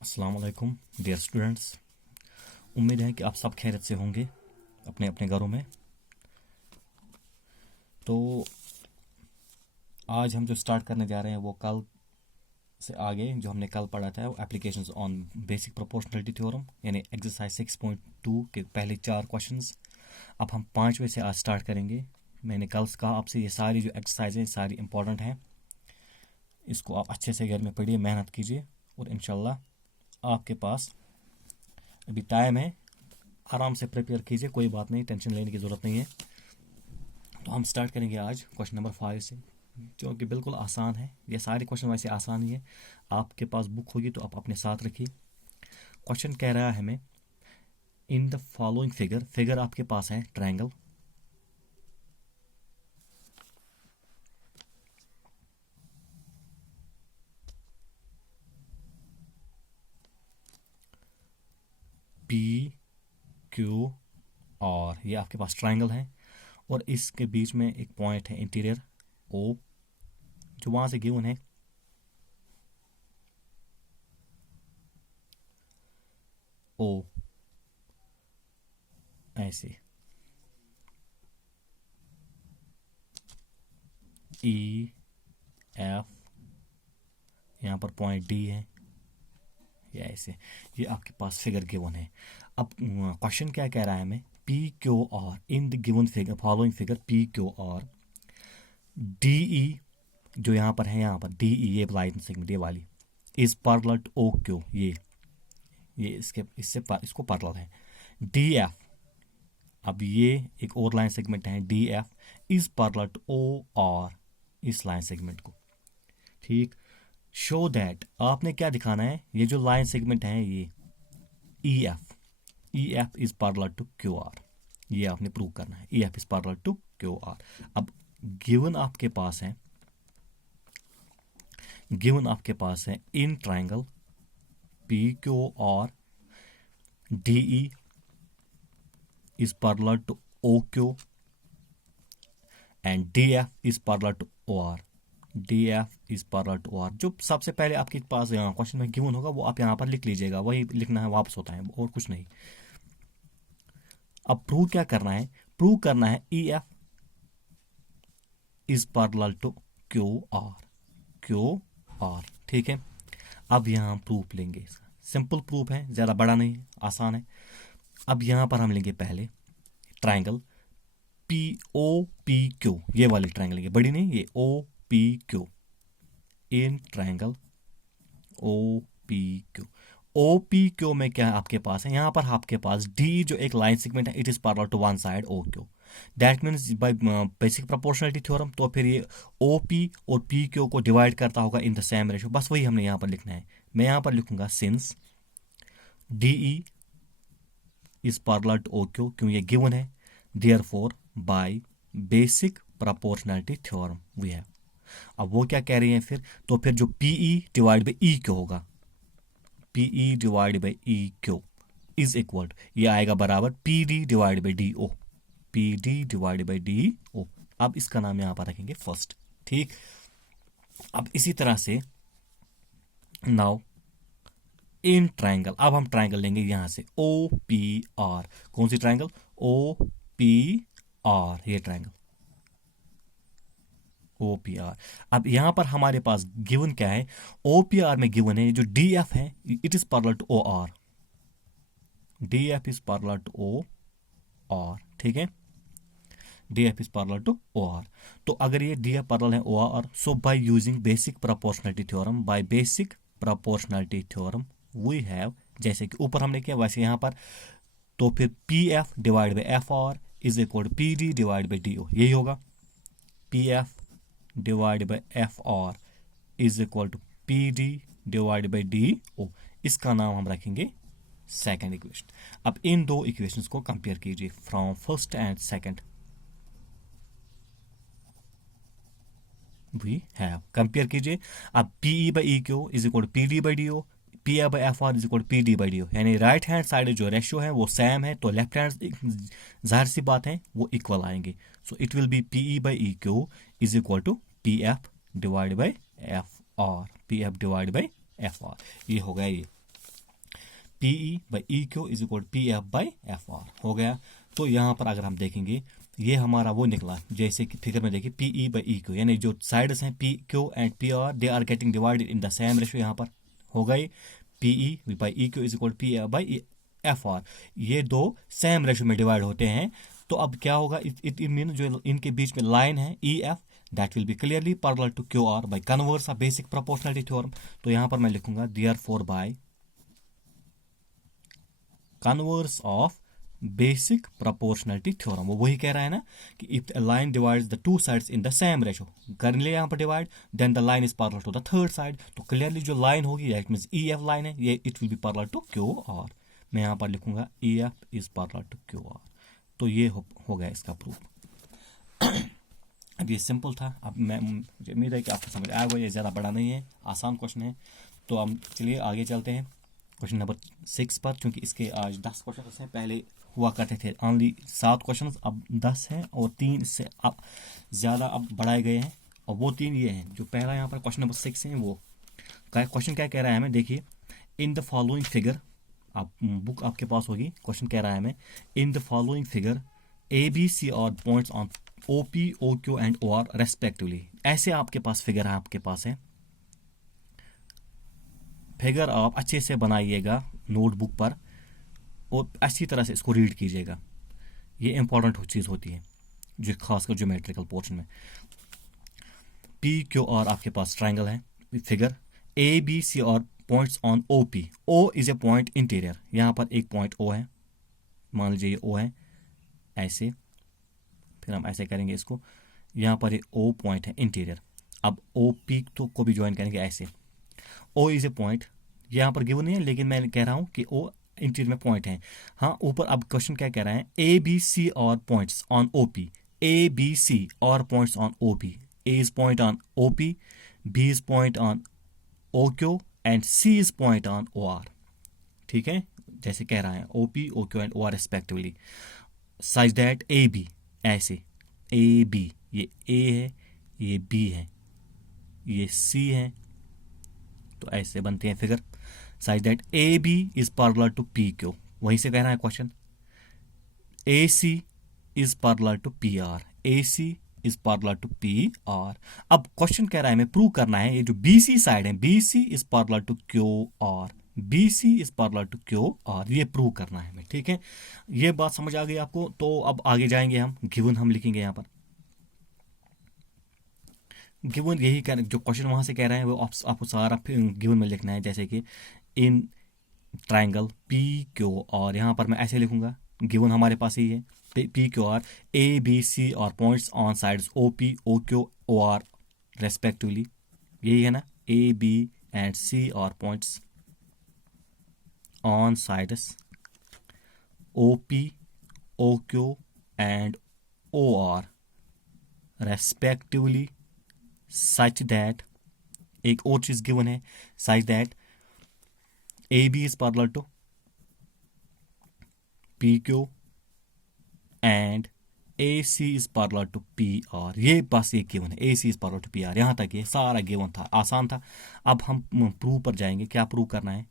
अस्सलाम वालेकुम dear students. उम्मीद है कि आप सब खैरियत से होंगे अपने अपने घरों में। तो आज हम जो स्टार्ट करने जा रहे हैं वो कल से आगे जो हमने कल पढ़ा था, वो applications on basic proportionality theorem यानी एक्सरसाइज 6.2 के पहले 4 क्वेश्चंस। अब हम 5वें से आज स्टार्ट करेंगे। मैंने कल कहा आपसे ये सारी जो एक्सरसाइज हैं सारी इंपॉर्टेंट हैं, इसको आप अच्छे से घर में पढ़िए, मेहनत कीजिए और इंशाल्लाह आपके पास अभी टाइम है, आराम से प्रिपेयर कीजिए, कोई बात नहीं, टेंशन लेने की ज़रूरत नहीं है। तो हम स्टार्ट करेंगे आज क्वेश्चन नंबर 5 से, जो कि बिल्कुल आसान है। ये सारे क्वेश्चन वैसे आसान ही है। आपके पास बुक होगी तो आप अपने साथ रखिए। क्वेश्चन कह रहा है हमें, in the following figure, figure आपके पास है ट्रायंगल, पी क्यू और ये आपके पास ट्रायंगल है और इसके बीच में एक पॉइंट है इंटीरियर ओ, जो वहां से गिवन है ओ ऐसे, ई एफ, यहाँ पर पॉइंट डी है, या ऐसे। ये आपके पास फिगर गिवन है। अब क्वेश्चन क्या कह रहा है हमें, P Q R in the given figure, following figure P Q R D E, जो यहाँ पर है, यहाँ पर डी ई ये लाइन सेगमेंट ये वाली, is parallel to O Q, ये इसको पैरेलल है। डी एफ, अब ये एक और लाइन सेगमेंट है D F, is parallel to O R, इस लाइन सेगमेंट को। ठीक, शो दैट, आपने क्या दिखाना है, ये जो लाइन सेगमेंट है ये E F is parallel to Q R, ये आपने प्रूव करना है, E F is parallel to Q R. अब गिवन आपके पास है, in triangle P Q R D E is parallel to OQ and DF is parallel to OR. DF is parallel to OR। जो सबसे पहले आपके पास यहाँ क्वेश्चन में गिवन होगा वो आप यहाँ पर लिख लीजिएगा, वही लिखना है, वापस होता है और कुछ नहीं। अब प्रूव क्या करना है, प्रूव करना है EF is parallel to QR। ठीक है, अब यहाँ प्रूफ लेंगे, इसका सिंपल प्रूफ है, ज़्यादा बड़ा नहीं है, आसान है। अब यहाँ पर हम लेंगे पहले triangle P O P Q, ये वाली ट्राइंगल लेंगे, बड़ी नहीं, ये O P Q, in triangle O P Q. O P Q में क्या आपके पास है, यहाँ पर आपके पास डी जो एक लाइन सेगमेंट है, it is parallel to one side O Q, that means by basic proportionality theorem, तो फिर ये ओ पी और पी क्यू को डिवाइड करता होगा इन द सेम रेशियो, बस वही हमने यहाँ पर लिखना है। मैं यहाँ पर लिखूंगा since D E is parallel to OQ, क्यों ये गिवन है, therefore by basic proportionality theorem we have। अब वो क्या कह रही है फिर, तो फिर जो PE divide by E Q होगा, PE divide by E Q is equal, ये आएगा बराबर PD divide by D O, PD divide by D O. अब इसका नाम यहाँ पर रखेंगे फर्स्ट। ठीक, अब इसी तरह से नाउ इन ट्राइंगल, अब हम ट्राइंगल लेंगे यहां से ओ पी आर, कौन सी ट्राइंगल, ओ पी आर, ये ट्राइंगल ओ पी आर। अब यहां पर हमारे पास गिवन क्या है, ओ पी आर में गिवन है जो डी एफ है, it is parallel to O R, D F is parallel to O R. ठीक है, D F is parallel to O R. तो अगर ये डी एफ पैरेलल है O R, so by using basic proportionality theorem, bye basic proportionality theorem we have, जैसे कि ऊपर हमने किया वैसे यहाँ पर, तो फिर P F divide by F R is equal to P D divide by D O, यही होगा। P F divide by F R is equal to P D divide by D O, इसका नाम हम रखेंगे सेकेंड इक्वेशन। अब इन दो equations को compare कीजिए from first and second, we have, compare कीजिए। अब P E by E Q is equal to P D by D O, P A by F R is equal P D by D O, यानी right hand side जो ratio है वो same है, तो left hand जाहिर सी बात है वो इक्वल आएंगे। So it will be P E by E Q is equal to P F divide by F R, P F divide by F R, ये हो गया ये। PE/EQ इज इक्वल PF/FR हो गया। तो यहाँ पर अगर हम देखेंगे ये हमारा वो निकला, जैसे कि फिगर में देखिए PE/EQ, यानी जो साइड्स हैं PQ and PR they are getting divided in the same ratio. यहाँ पर हो गई PE/EQ इज इक्वल PF/FR, ये दो सेम रेशियो में डिवाइड होते हैं। तो अब क्या होगा, इट मीन जो इनके बीच में लाइन है EF that will be clearly parallel to QR by converse of basic proportionality theorem। तो यहां पर मैं लिखूंगा therefore by converse of basic proportionality theorem। वो वही कह रहा है ना कि if a line divides the two sides in the same ratio, कर लिया यहाँ पर divide, then the line is parallel to the third side। तो clearly जो line होगी that means EF line है, ये it will be parallel to QR। मैं यहाँ पर लिखूंगा EF is parallel to QR। तो ये हो गया इसका प्रूफ। अब ये सिंपल था। अब मुझे उम्मीद है कि आपको समझ आया होगा, ये ज़्यादा बड़ा नहीं है, आसान क्वेश्चन है। तो हम चलिए आगे चलते हैं क्वेश्चन नंबर 6 पर, क्योंकि इसके आज 10 क्वेश्चन हैं, पहले हुआ करते थे ओनली 7 क्वेश्चन, अब 10 हैं और 3 इससे अब ज़्यादा अब बढ़ाए गए हैं। और वो 3 ये हैं, जो पहला यहाँ पर क्वेश्चन नंबर 6 है वो क्वेश्चन क्या कह रहा है हमें, देखिए इन द फॉलोइंग फिगर, आप बुक आपके पास होगी, क्वेश्चन कह रहा है हमें in the following figure ABC और points on OP, OQ and OR respectively. ऐसे आपके पास फिगर है, आपके पास है फिगर, आप अच्छे से बनाइएगा नोटबुक पर और अच्छी तरह से इसको रीड कीजिएगा। ये इंपॉर्टेंट चीज़ होती है जो खासकर ज्योमेट्रिकल पोर्शन में। PQR आपके पास ट्राइंगल है, फिगर ABC और points on OP, O is a point interior, यहाँ पर एक पॉइंट O है, मान लीजिए ये O है, ऐसे फिर हम ऐसे करेंगे इसको, यहाँ पर ये O पॉइंट है इंटीरियर। अब OP तो को भी ज्वाइन करेंगे ऐसे। O इज ए पॉइंट, यहाँ पर गिवन नहीं है लेकिन मैं कह रहा हूँ कि O इंटीरियर में पॉइंट है। हाँ ऊपर अब क्वेश्चन क्या कह रहा है, ABC और पॉइंट्स ऑन OP, ABC और points on OP, A is point on OP, B is point on OQ and C is point on OR। ठीक है, जैसे कह रहा है OP, OQ and OR respectively, such that AB, ऐसे AB, ये A है, ये B है, ये C है, तो ऐसे बनते हैं figure. Such that AB is parallel to PQ, वहीं से कह रहा है question. AC is parallel to PR, AC is parallel to PR। अब क्वेश्चन कह रहा है हमें प्रूव करना है ये जो BC साइड है, BC is parallel to QR, BC is parallel to QR, ये प्रूव करना है हमें। ठीक है, ये बात समझ आ गई आपको। तो अब आगे जाएंगे हम, गिवन हम लिखेंगे यहाँ पर गिवन, यही कर जो क्वेश्चन वहां से कह रहे हैं वो आपको सारा गिवन में लिखना है, जैसे कि इन ट्राइंगल PQ, और यहाँ पर मैं ऐसे लिखूंगा, गिवन हमारे पास ही है PQR, ABC और points on sides OP, OQ, OR respectively, यही है ना, AB एंड C और points on sides OP, OQ and OR respectively, such that एक और चीज गिवन है, such that AB is parallel to PQ and AC is parallel to PR। ये बस एक गिवन है, AC is parallel to PR, यहाँ तक ये सारा गिवन था, आसान था। अब हम प्रूव पर जाएंगे, क्या प्रूव करना है,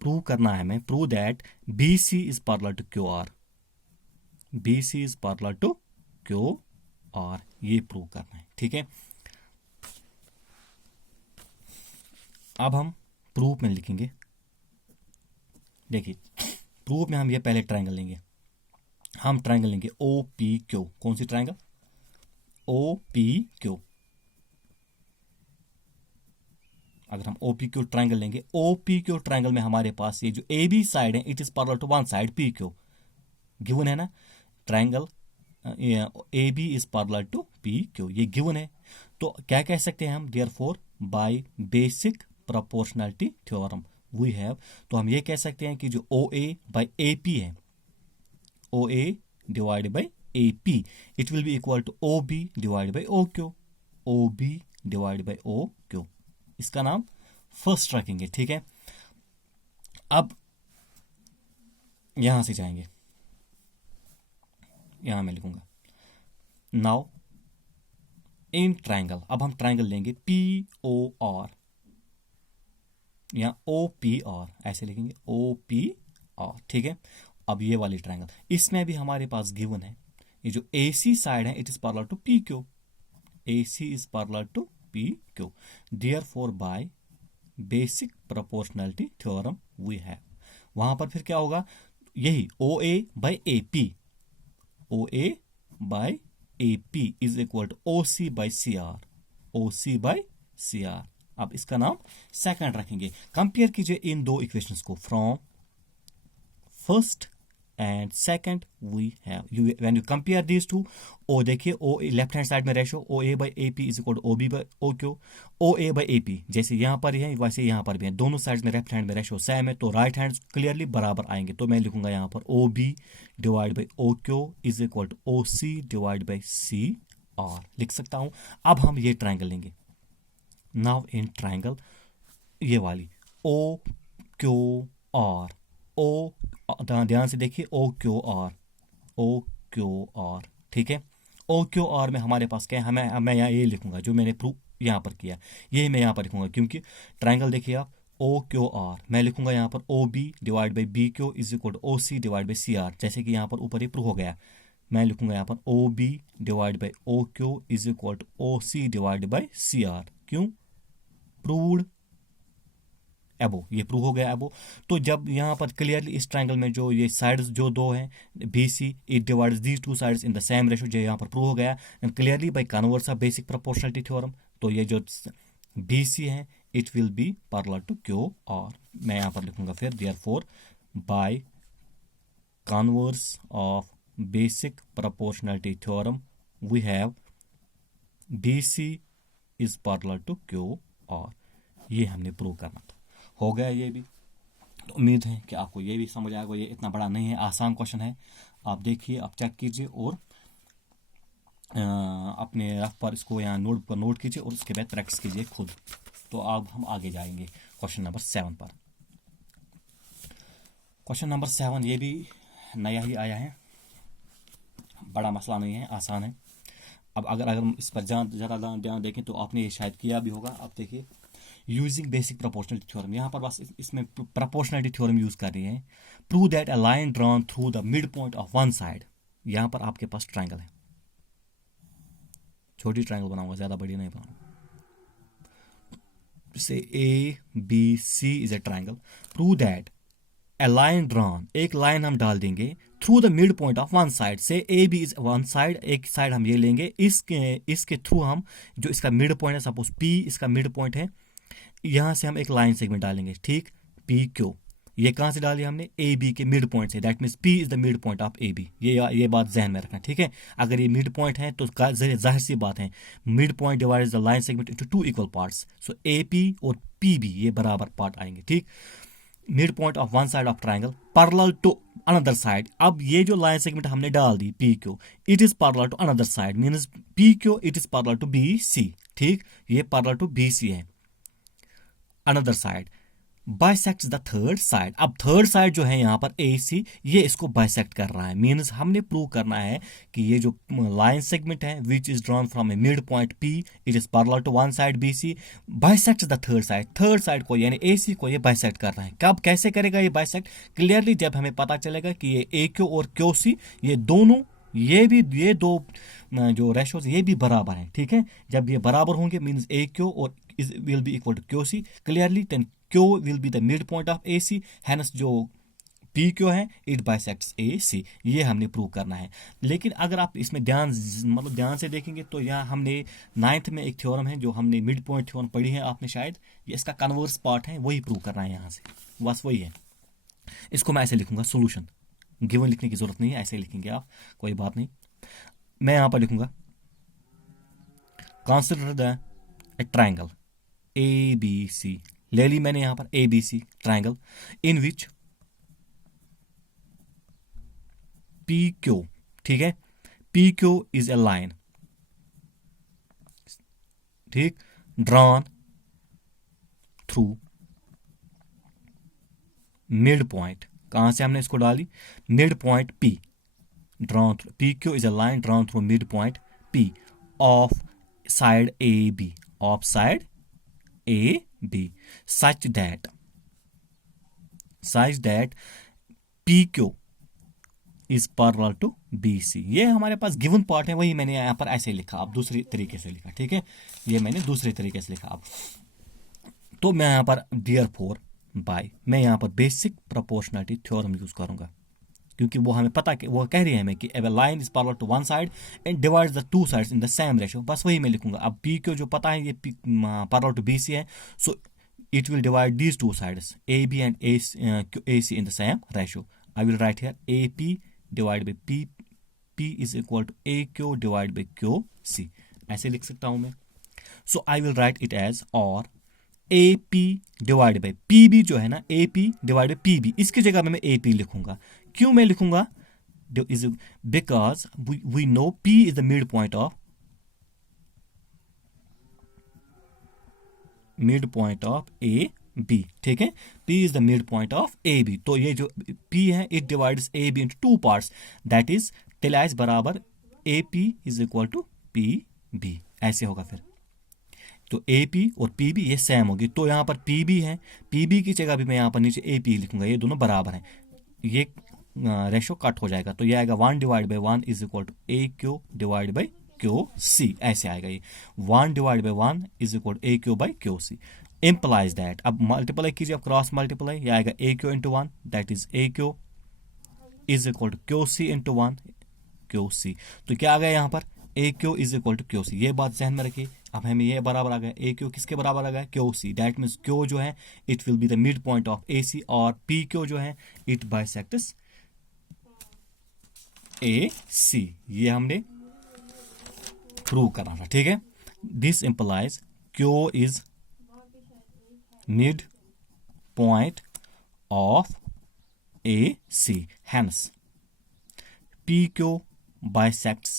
प्रूव करना है हमें, prove that BC is parallel to QR, BC is parallel to QR, ये प्रूव करना है। ठीक है, अब हम प्रूफ में लिखेंगे, देखिए प्रूफ में हम ये पहले ट्रायंगल लेंगे, हम ट्रायंगल लेंगे OPQ। कौन सी ट्रायंगल, OPQ। अगर हम OPQ ट्रायंगल लेंगे, OPQ ट्रायंगल में हमारे पास ये जो AB साइड है it is parallel to one side PQ, given है ना, triangle AB is parallel to PQ, ये गिवन है। तो क्या कह सकते हैं हम, therefore by basic proportionality theorem we have, तो हम ये कह सकते हैं कि जो OA बाय AP है, OA divided by AP, it will be equal to OB divided by OQ, OB divided by OQ। इसका नाम फर्स्ट रखेंगे। ठीक है, अब यहां से जाएंगे, यहां मैं लिखूंगा नाउ इन ट्रायंगल। अब हम ट्रायंगल लेंगे POR, या OPR ऐसे लिखेंगे OPR, ठीक है। अब ये वाली ट्रायंगल, इसमें भी हमारे पास गिवन है ये जो AC साइड है it is parallel to PQ, AC is parallel to PQ, therefore by basic proportionality theorem we have, वहां पर फिर क्या होगा, यही OA by AP, OA by AP is equal to OC by CR, OC by CR। अब इसका नाम second रखेंगे। कंपेयर कीजिए इन दो इक्वेशंस को, from first and second we have, when you compare these two, O देखिए ओ लेफ्ट हैंड साइड में ratio OA by AP is equal to OB by OQ, OA by AP जैसे यहाँ पर है वैसे यहाँ पर भी है, दोनों साइड में लेफ्ट हैंड में रेशो सेम है, तो राइट हैंड क्लियरली बराबर आएंगे। तो मैं लिखूंगा यहाँ पर OB divide by OQ is equal to OC divide by CR, लिख सकता हूँ। अब हम ये ट्राइंगल लेंगे, नाउ इन ट्राइंगल ये वाली OQR, ओ ध्यान से देखिए OQR, OQR, ठीक है। OQR में हमारे पास क्या है, मैं यहाँ ये लिखूंगा जो मैंने प्रूव यहाँ पर किया, यही मैं यहाँ पर लिखूंगा, क्योंकि ट्राइंगल देखिए आप OQR मैं लिखूंगा यहाँ पर OB divide by BQ is equal to OC divide by CR, जैसे कि यहाँ पर ऊपर ही प्रूव हो गया। मैं लिखूंगा यहाँ पर OB divide by OQ is equal to OC divide by CR, क्यों, प्रूव्ड एबो, ये प्रूव हो गया एबो। तो जब यहाँ पर क्लियरली इस ट्रायंगल में जो ये साइड्स जो दो हैं BC, it divides these two sides in the same ratio, जो यहाँ पर प्रूव हो गया and clearly by converse of basic proportionality theorem, तो ये जो BC है it will be parallel to QR। मैं यहाँ पर लिखूंगा फिर therefore by converse of basic proportionality theorem we have BC is parallel to QR। ये हमने प्रूव करना था, हो गया ये भी। तो उम्मीद है कि आपको ये भी समझ आएगा, ये इतना बड़ा नहीं है, आसान क्वेश्चन है। आप देखिए, आप चेक कीजिए और अपने रफ पर इसको यहाँ नोट पर नोट कीजिए और उसके बाद प्रैक्टिस कीजिए खुद। तो अब हम आगे जाएंगे क्वेश्चन नंबर 7 पर। क्वेश्चन नंबर 7 ये भी नया ही आया है, बड़ा मसला नहीं है, आसान है। अब अगर इस पर ज़रा ध्यान देखें तो आपने ये शायद किया भी होगा। आप देखिए, यूजिंग बेसिक प्रोपोर्शनलिटी थ्योरम, यहाँ पर बस इसमें प्रोपोर्शनलिटी थ्योरम यूज कर रही है। Prove that a line drawn through the mid point of one side, यहाँ पर आपके पास ट्रायंगल है, छोटी ट्रायंगल बनाऊंगा, ज्यादा बड़ी नहीं बनाऊंगा, से ABC is a triangle, prove that a line drawn, एक लाइन हम डाल देंगे through the mid point of one side, से AB इज वन साइड, एक साइड हम ये लेंगे, इसके थ्रू हम जो इसका मिड पॉइंट है, सपोज P इसका मिड पॉइंट है, यहां से हम एक लाइन सेगमेंट डालेंगे, ठीक, PQ, ये कहां से डाली हमने, AB के मिड पॉइंट से, that means P is the mid point of AB, ये बात जहन में रखना, ठीक है। अगर ये मिड पॉइंट है तो जाहिर सी बात है, mid point divides the line segment into two equal parts, so AP और PB ये बराबर पार्ट आएंगे, ठीक। Mid point of one side of triangle parallel to another side, अब ये जो लाइन सेगमेंट हमने डाल दी PQ, it is parallel to another side, means PQ it is parallel to BC, ठीक, ये पैरेलल टू BC है, another side bisects the third side. अब थर्ड साइड जो है यहाँ पर AC, ये इसको बाइसेक्ट कर रहा है, मींस हमने प्रूव करना है कि ये जो लाइन सेगमेंट है which is drawn from a mid point P, it is parallel to one side BC, bisects the third side को यानी AC को ये बाइसेक्ट कर रहा है। कब कैसे करेगा ये बाइसेक्ट, क्लियरली जब हमें पता चलेगा कि ये AQ और QC ये दोनों ये दो जो रेशोज ये भी बराबर हैं, ठीक है। जब ये बराबर होंगे मींस AQ और will be equal to QC, clearly then Q will be the mid point of AC, hence जो PQ है इट बाइसेक्ट्स AC, ये हमने प्रूव करना है। लेकिन अगर आप इसमें ध्यान से देखेंगे तो यहाँ हमने 9th में एक थ्योरम है जो हमने मिड पॉइंट थ्योरम पढ़ी है आपने शायद, ये इसका कन्वर्स पार्ट है, वही प्रूव करना है यहाँ से, बस वही है। इसको मैं ऐसे लिखूंगा, सोल्यूशन गिवन लिखने की जरूरत नहीं है, ऐसे लिखेंगे आप, कोई बात नहीं। मैं यहां पर लिखूंगा कंसीडर द ट्राइंगल ABC, ले ली मैंने यहां पर ABC triangle, in which PQ, ठीक है, PQ इज ए लाइन, ठीक, ड्रॉन थ्रू मिड पॉइंट, कहां से हमने इसको डाली, mid point P, drawn PQ is a line drawn through mid point P of side AB, of side AB, such that size that P Q is parallel to B C. ये हमारे पास given part है, वही मैंने यहाँ पर ऐसे लिखा, अब दूसरी तरीके से लिखा, ठीक है, ये मैंने दूसरे तरीके से लिखा। अब तो मैं यहाँ पर देयरफॉर बाय मैं यहाँ पर बेसिक प्रोपोर्शनलिटी थ्योरम यूज करूंगा, क्योंकि वो हमें पता कि वो कह रही है हमें कि a line is parallel to one side and divides the two sides in the same ratio, बस वही मैं लिखूंगा। अब पी क्यू जो पता है ये पैरेलल टू बी सी है, so it will divide these two sides A B and A C in the same ratio. I will write here A P divide by P, P is equal to A Q divide by Q C, ऐसे लिख सकता हूं मैं। So I will write it as or A P divide by P B जो है ना, A P divide by P B, इसकी जगह में मैं ए पी लिखूंगा। क्यों मैं लिखूंगा? Is because we know P is the mid point of A B, ठीक है, P is the midpoint of AB। तो ये जो P है it divides AB into two parts, that is टिल एच बराबर AP is equal to PB, ऐसे होगा फिर। तो AP और PB ये सेम होगी, तो यहाँ पर PB है, PB की जगह भी मैं यहाँ पर नीचे AP लिखूंगा, ये दोनों बराबर हैं, ये रेशो कट हो जाएगा, तो ये आएगा 1 divide by 1 is equal to AQ divide by QC, ऐसे आएगा ये 1 divide by 1 is equal to AQ by QC। implies that, अब मल्टीप्लाई कीजिए, अब क्रॉस मल्टीप्लाई, ये आएगा AQ into 1 that is AQ is equal to QC into 1 QC। तो क्या आ गया यहाँ पर AQ is equal to QC, ये बात ध्यान में रखिए। अब हमें ये बराबर आ गया, AQ किसके बराबर आ गया? QC, दैट मीन्स Q जो है it will be the mid point of AC और PQ जो है इट बाइसेक्ट्स AC। ये हमने प्रूव करना था, ठीक है। This implies Q is mid point of AC, hence PQ bisects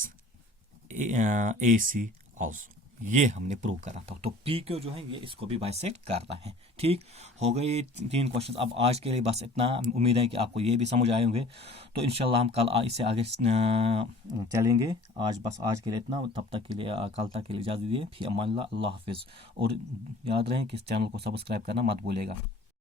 AC also। ये हमने प्रूव करा था, तो PQ जो है ये इसको भी बाइसेक्ट करता है। ठीक हो गए ये 3 क्वेश्चन। अब आज के लिए बस इतना, उम्मीद है कि आपको ये भी समझ आए होंगे, तो इंशाल्लाह हम कल इससे आगे चलेंगे। आज के लिए इतना, तब तक के लिए कल तक के लिए इजाज़त दीजिए। फी अमान अल्लाह हाफिज़, और याद रहे कि इस चैनल को सब्सक्राइब करना मत भूलिएगा।